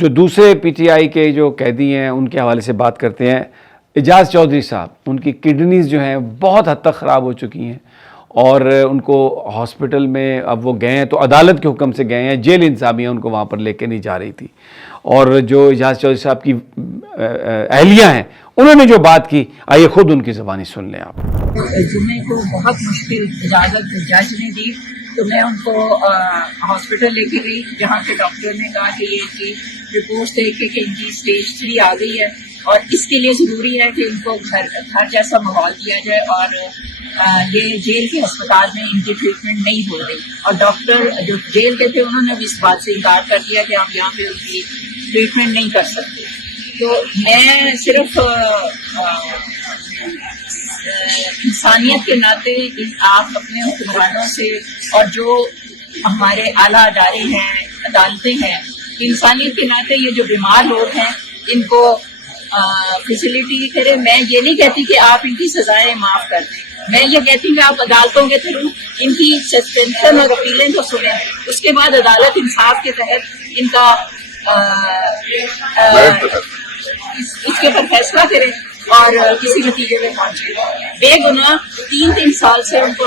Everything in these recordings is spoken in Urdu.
جو دوسرے پی ٹی آئی کے جو قیدی ہیں ان کے حوالے سے بات کرتے ہیں. اعجاز چودھری صاحب، ان کی کڈنیز جو ہیں بہت حد تک خراب ہو چکی ہیں اور ان کو ہاسپٹل میں اب وہ گئے ہیں تو عدالت کے حکم سے گئے ہیں، جیل انتظامیہ ان کو وہاں پر لے کے نہیں جا رہی تھی. اور جو اعجاز چودھری صاحب کی اہلیہ ہیں انہوں نے جو بات کی، آئیے خود ان کی زبانی سن لیں آپ. جمعے کو بہت مشکل اجازت جج نے دی تو میں ان کو ہاسپٹل لے کے گئی، جہاں کے ڈاکٹر نے کہا کہ یہ رپورٹ دیکھ کے کہ ان کی اسٹیج 3 آ گئی ہے اور اس کے لیے ضروری ہے کہ ان کو گھر جیسا ماحول دیا جائے اور یہ جیل کے ہسپتال میں ان کی ٹریٹمنٹ نہیں ہو رہی. اور ڈاکٹر جو جیل کے تھے انہوں نے بھی اس بات سے انکار کر دیا کہ ہم یہاں پہ ان کی ٹریٹمنٹ نہیں کر سکتے. تو میں صرف انسانیت کے ناطے آپ اپنے حکمرانوں سے اور جو ہمارے اعلیٰ ادارے ہیں، عدالتیں ہیں، انسانیت کے ناطے یہ جو بیمار لوگ ہیں ان کو فیسلٹی کرے. میں یہ نہیں کہتی کہ آپ ان کی سزائیں معاف کر دیں، میں یہ کہتی ہوں کہ آپ عدالتوں کے تھرو ان کی سسپینشن اور اپیلیں کو سنیں، اس کے بعد عدالت انصاف کے تحت ان کا اس کے اوپر فیصلہ کرے اور کسی نتیجے میں پہنچے. بے گناہ 3 سال سے ان کو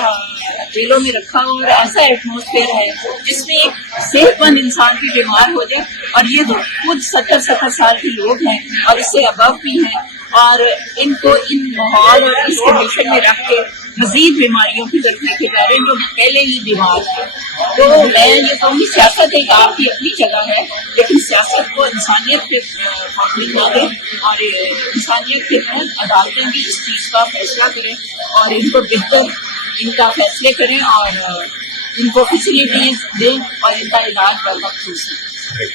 جیلوں میں رکھا ہو اور ایسا ایٹماسفیئر ہے جس میں ایک صحت مند انسان بھی بیمار ہو جائے، اور یہ تو خود 70 سال کے لوگ ہیں اور اس سے ابو بھی ہیں، اور ان کو ان ماحول اور اس کنڈیشن میں رکھ کے مزید بیماریوں کی طرف لے کے جا رہے ہیں جو پہلے ہی بیمار ہیں. تو میں یہ کہوں گی سیاست ایک آپ کی اپنی جگہ ہے، لیکن سیاست کو انسانیت پہ پابندی نہ دیں اور انسانیت کے تحت عدالتیں بھی اس چیز کا فیصلہ کریں اور ان کو بہتر ان کا فیصلے کریں اور ان کو فیسلٹیز دیں اور ان کا علاج بر وقت ہو سکے.